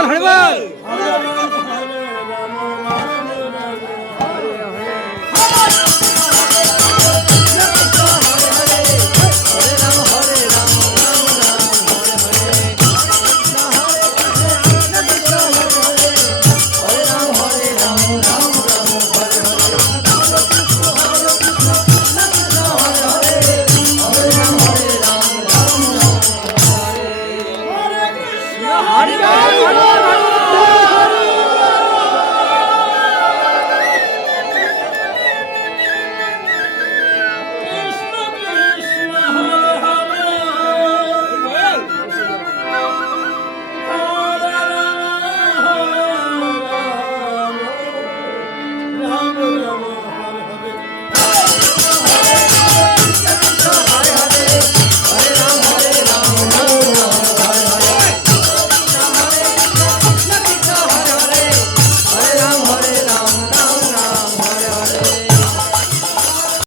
老铁们。Ramana